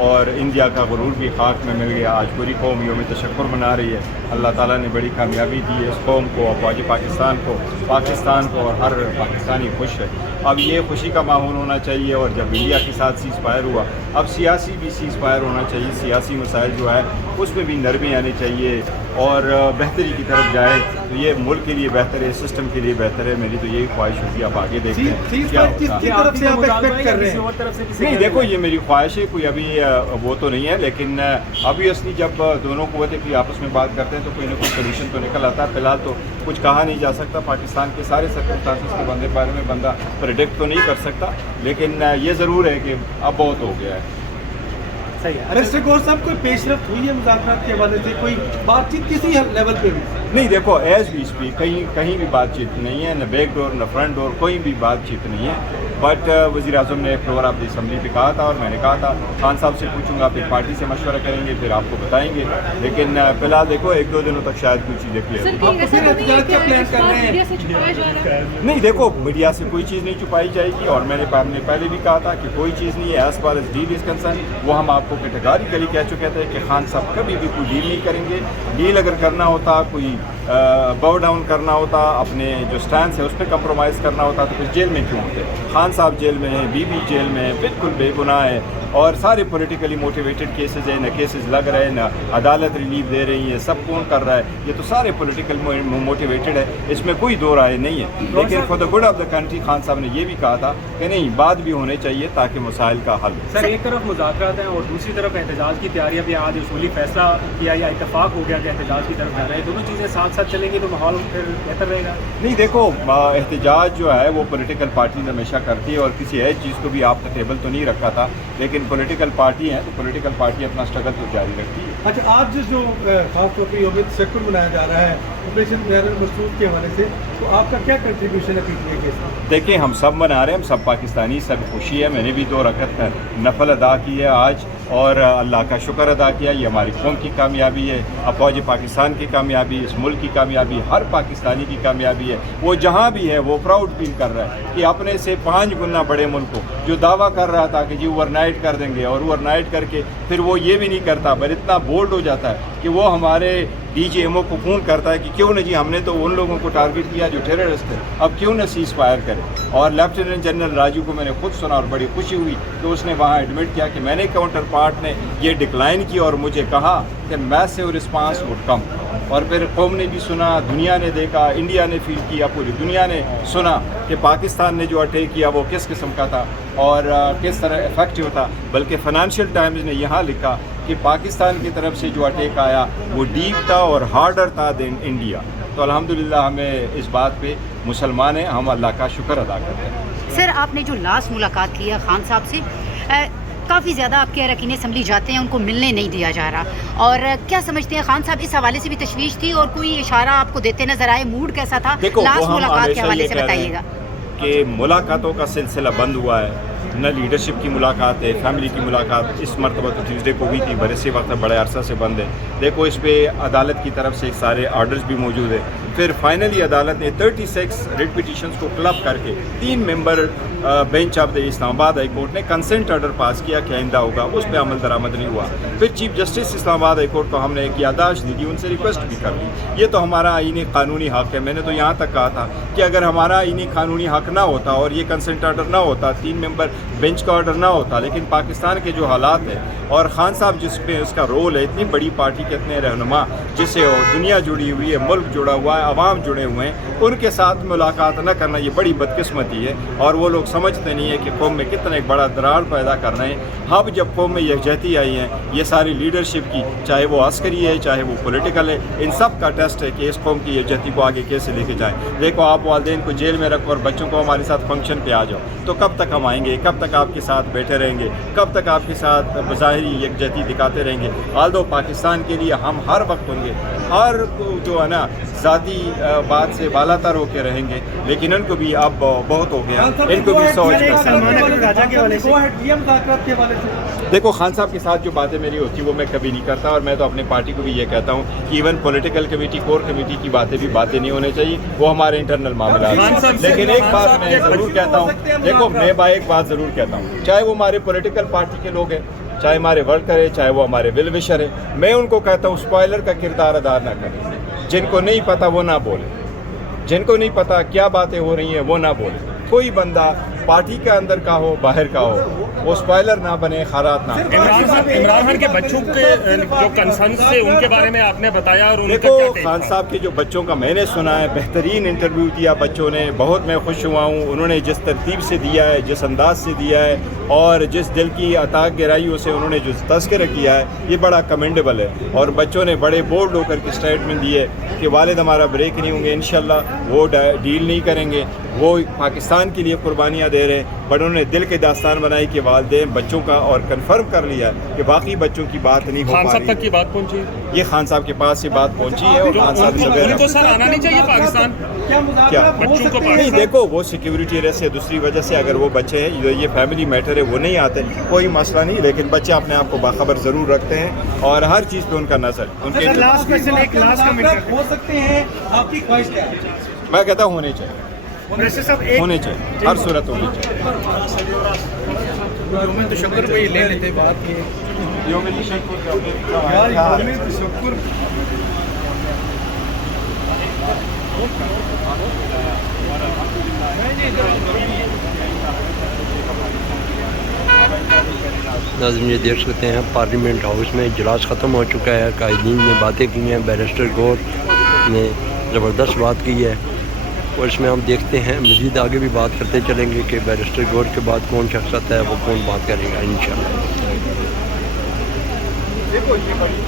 اور انڈیا کا غرور بھی خاک میں مل گیا. آج پوری قوم یوم تشکر منا رہی ہے. اللہ تعالیٰ نے بڑی کامیابی دی ہے اس قوم کو, افواج پاکستان کو اور ہر پاکستانی خوش ہے. اب یہ خوشی کا ماحول ہونا چاہیے, اور جب انڈیا کے ساتھ سیز فائر ہوا اب سیاسی بھی سیز فائر ہونا چاہیے. سیاسی مسائل جو ہے اس میں بھی نرمی آنی چاہیے اور بہتری کی طرف جائے تو یہ ملک کے لیے بہتر ہے, سسٹم کے لیے بہتر ہے. میری تو یہی خواہش ہوتی ہے. آپ آگے دیکھتے ہیں کیا ہوتا ہے. نہیں دیکھو, یہ میری خواہش ہے, کوئی ابھی وہ تو نہیں ہے, لیکن obviously جب دونوں قوتیں کوئی آپس میں بات کرتے ہیں تو کوئی نہ کوئی سولوشن تو نکل آتا ہے. فی الحال تو کچھ کہا نہیں جا سکتا. پاکستان کے سارے سرکمسٹانسز کے بارے میں بندہ پریڈکٹ تو نہیں کر سکتا, لیکن یہ ضرور ہے کہ اب بہت ہو گیا ہے. ارسٹر گور صاحب کوئی پیش رفت ہوئی ہے مذاکرات کے حوالے سے, کوئی بات چیت کسی لیول پہ بھی؟ نہیں دیکھو, ایز وی اسپیک کہیں بھی بات چیت نہیں ہے, نہ بیک ڈور نہ فرنٹ ڈور, کوئی بھی بات چیت نہیں ہے. بٹ وزیر اعظم نے فلور آف دی اسمبلی پہ کہا تھا, اور میں نے کہا تھا خان صاحب سے پوچھوں گا, پھر پارٹی سے مشورہ کریں گے, پھر آپ کو بتائیں گے. لیکن فی الحال دیکھو 1-2 دنوں تک شاید کوئی چیزیں کلیئر. نہیں دیکھو, میڈیا سے کوئی چیز نہیں چھپائی جائے گی, اور میں نے پہلے بھی کہا تھا کہ کوئی چیز نہیں ہے. As far as del is concern, وہ ہم آپ کو کیٹیگریکلی کہہ چکے تھے کہ خان صاحب کبھی بھی کوئی ڈیل نہیں کریں گے. ڈیل اگر کرنا ہوتا, کوئی باؤ ڈاؤن کرنا ہوتا, اپنے جو سٹینس ہے اس پہ کمپرومائز کرنا ہوتا, تو پھر جیل میں کیوں ہوتے؟ خان صاحب جیل میں ہیں, بی بی جیل میں ہیں, بالکل بے گناہ ہے, اور سارے پولیٹیکلی موٹیویٹڈ کیسز ہیں, نہ کیسز لگ رہے ہیں, نہ عدالت ریلیف دے رہی ہے. سب کون کر رہا ہے؟ یہ تو سارے پولیٹیکل موٹیویٹڈ ہے, اس میں کوئی دو رائے نہیں ہے. لیکن for the good of the country Khan صاحب نے یہ بھی کہا تھا کہ نہیں, بات بھی ہونے چاہیے تاکہ مسائل کا حل. سر ایک طرف مذاکرات ہیں اور دوسری طرف احتجاج کی تیاریاں بھی. آج اصولی فیصلہ کیا یا اتفاق ہو گیا کہ احتجاج کی طرف جا رہے ہیں, دونوں چیزیں ساتھ ساتھ چلیں گی تو ماحول پھر بہتر رہے گا. نہیں دیکھو, احتجاج جو ہے وہ پولیٹیکل پارٹیز ہمیشہ کرتی ہے, اور کسی ایک چیز کو بھی آپ کا ٹیبل تو نہیں رکھا تھا, لیکن پولیٹیکل پارٹی ہیں تو پولیٹیکل پارٹی اپنا اسٹرگل تو جاری رکھتی ہے. اچھا, آج جو خاص طور پہ یوم تشکر منایا جا رہا ہے آپریشن میرر مسعود کے حوالے سے, تو آپ کا کیا کنٹریبیوشن ہے پی ٹی آئی کے ساتھ؟ دیکھیں, ہم سب منا رہے ہیں, ہم سب پاکستانی, سب خوشی ہے. میں نے بھی 2 رکعت نفل ادا کی ہے آج, اور اللہ کا شکر ادا کیا. یہ ہماری قوم کی کامیابی ہے, افواج پاکستان کی کامیابی, اس ملک کی کامیابی, ہر پاکستانی کی کامیابی ہے. وہ جہاں بھی ہے وہ پراؤڈ فیل کر رہا ہے کہ اپنے سے 5 گنا بڑے ملک کو, جو دعویٰ کر رہا تھا کہ جی اوور نائٹ کر دیں گے, اور اوور نائٹ کر کے پھر وہ یہ بھی نہیں کرتا, بل اتنا بولڈ ہو جاتا ہے کہ وہ ہمارے ڈی جی ایم او کو فون کرتا ہے کہ کیوں نہ جی, ہم نے تو ان لوگوں کو ٹارگٹ کیا جو ٹیررسٹ ہے, اب کیوں نہ سیز فائر کرے. اور لیفٹیننٹ جنرل راجو کو میں نے خود سنا, اور بڑی خوشی ہوئی کہ اس نے وہاں ایڈمٹ کیا کہ میں نے کاؤنٹر پارٹ نے یہ ڈکلائن کی, اور مجھے کہا کہ میسیو رسپانس وڈ کم. اور پھر قوم نے بھی سنا, دنیا نے دیکھا, انڈیا نے فیل کیا, پوری دنیا نے سنا کہ پاکستان نے جو اٹیک کیا وہ کس قسم کا تھا اور کس طرح افیکٹو تھا. بلکہ فائنانشیل ٹائمز نے یہاں لکھا کہ پاکستان کی طرف سے جو اٹیک آیا وہ ڈیپ تھا اور ہارڈر تھا دین انڈیا. تو الحمدللہ ہمیں اس بات پہ مسلمان ہیں, ہم اللہ کا شکر ادا کرتے ہیں. سر, آپ نے جو لاسٹ ملاقات کی ہے خان صاحب سے, کافی زیادہ آپ کے اراکین اسمبلی جاتے ہیں, ان کو ملنے نہیں دیا جا رہا, اور کیا سمجھتے ہیں خان صاحب اس حوالے سے بھی تشویش تھی, اور کوئی اشارہ آپ کو دیتے نظر آئے, موڈ کیسا تھا لاسٹ ملاقات کے حوالے سے بتائیے گا. کہ ملاقاتوں کا سلسلہ بند ہوا ہے, نہ لیڈرشپ کی ملاقات ہے, فیملی کی ملاقات اس مرتبہ تو ٹیوزڈے کو ہوئی تھی, برسے وقت بڑے عرصہ سے بند ہے. دیکھو, اس پہ عدالت کی طرف سے سارے آرڈرز بھی موجود ہیں. پھر فائنلی عدالت نے 36 ریٹ پٹیشنز کو کلب کر کے 3 ممبر بینچ آف دا اسلام آباد ہائی کورٹ نے کنسنٹ آرڈر پاس کیا کہ آئندہ ہوگا, اس پہ عمل درآمد نہیں ہوا. پھر چیف جسٹس اسلام آباد ہائی کورٹ کو ہم نے ایک یادداشت دی, ان سے ریکویسٹ بھی کر لی. یہ تو ہمارا آئینی قانونی حق ہے. میں نے تو یہاں تک کہا تھا کہ اگر ہمارا آئینی قانونی حق نہ ہوتا اور یہ کنسنٹ آرڈر نہ ہوتا, 3 ممبر بینچ کا آرڈر نہ ہوتا, لیکن پاکستان کے جو حالات ہیں اور خان صاحب جس پہ اس کا رول ہے, اتنی بڑی پارٹی کے اتنے رہنما جس سے دنیا جڑی ہوئی ہے, ملک جڑا ہوا ہے, عوام جڑے ہوئے ہیں, ان کے ساتھ ملاقات نہ کرنا یہ بڑی بدقسمتی ہے. اور وہ لوگ سمجھتے نہیں ہیں کہ قوم میں کتنا ایک بڑا درار پیدا کر رہے ہیں. اب جب قوم میں یکجہتی آئی ہے, یہ ساری لیڈرشپ کی, چاہے وہ عسکری ہے چاہے وہ پولیٹیکل ہے, ان سب کا ٹیسٹ ہے کہ اس قوم کی یکجہتی کو آگے کیسے لے کے جائیں. دیکھو, آپ والدین کو جیل میں رکھو اور بچوں کو ہمارے ساتھ فنکشن پہ آ جاؤ, تو کب تک ہم آئیں گے, کب تک آپ کے ساتھ بیٹھے رہیں گے, کب تک آپ کے ساتھ بظاہری یکجہتی دکھاتے رہیں گے. آلدو پاکستان کے لیے ہم ہر وقت ہوں گے, ہر جو ہے نا ذاتی بات سے بالا تر ہو کے رہیں گے, لیکن ان کو بھی اب بہت ہو گیا, ان کو بھی سوچ دیکھو, خان صاحب کے ساتھ جو باتیں میری ہوتی وہ میں کبھی نہیں کرتا, اور میں تو اپنے پارٹی کو بھی یہ کہتا ہوں کہ even political committee, core committee کی باتیں بھی باتیں نہیں ہونے چاہیے, وہ ہمارے انٹرنل معاملات ہیں. لیکن ایک بات میں ضرور کہتا ہوں, دیکھو میں ایک بات ضرور کہتا ہوں, چاہے وہ ہمارے پولیٹیکل پارٹی کے لوگ ہیں, چاہے ہمارے ورکر ہے, چاہے وہ ہمارے ویل وشر ہے. میں ان کو کہتا ہوں اسپوائلر کا کردار ادا نہ کریں. جن کو نہیں پتہ وہ نہ بولیں, جن کو نہیں پتہ کیا باتیں ہو رہی ہیں وہ نہ بولیں. کوئی بندہ پارٹی کے اندر کا ہو باہر کا ہو وہ اسپوائلر نہ بنے, خیرات نہ کرے. عمران خان کے بچوں کے جو کنسرنس تھے ان کے بارے میں آپ نے بتایا, اور ان کا دیکھو کیا خان صاحب کے جو بچوں کا میں نے سنا ہے, بہترین انٹرویو دیا بچوں نے, بہت میں خوش ہوا ہوں. انہوں نے جس ترتیب سے دیا ہے, جس انداز سے دیا ہے, اور جس دل کی عطا گہرائیوں سے انہوں نے جو تذکرہ کیا ہے, یہ بڑا کمنڈیبل ہے. اور بچوں نے بڑے بولڈ ہو کر کے اسٹیٹمنٹ دیے کہ والد ہمارا بریک نہیں ہوں گے, انشاءاللہ وہ ڈیل نہیں کریں گے, وہ پاکستان کے لیے قربانیاں دے رہے ہیں. بٹ انہوں نے دل کی داستان بنائی کہ والدین بچوں کا, اور کنفرم کر لیا کہ باقی بچوں کی بات نہیں ہو خان پا صاحب رہی. تک کی بات پہنچی, یہ خان صاحب کے پاس یہ بات پہنچی ہے, اور خان صاحب ان کو سر آنا نہیں چاہیے پاکستان. کیا مذاکرات کیا؟ ہو بچوں کو سکتے نہیں, ہیں؟ دیکھو وہ سیکیورٹی ریس ہے, دوسری وجہ سے اگر وہ بچے ہیں, یہ فیملی میٹر ہے, وہ نہیں آتے کوئی مسئلہ نہیں, لیکن بچے اپنے آپ کو باخبر ضرور رکھتے ہیں, اور ہر چیز پہ ان کا نظر ان کے لاسٹ کوشچن, ایک لاسٹ کا مذاکرات ہو سکتے ہیں, آپ کی خواہش کیا ہے؟ میں کہتا ہوں ہونے چاہیے, ویسے سب ایک ہونے چاہیے, ہر صورت ہونی چاہیے. یوم تشکر کو یہ لے لیتے بات یہ یار یوم تشکر ناظرین یہ دیکھ سکتے ہیں پارلیمنٹ ہاؤس میں اجلاس ختم ہو چکا ہے. قائدین نے باتیں کی ہیں, بیرسٹر گور نے زبردست بات کی ہے, اور اس میں ہم دیکھتے ہیں مزید آگے بھی بات کرتے چلیں گے کہ بیرسٹر گور کے بعد کون شخص آتا ہے, وہ کون بات کرے گا انشاءاللہ. دیکھو یہ بڑی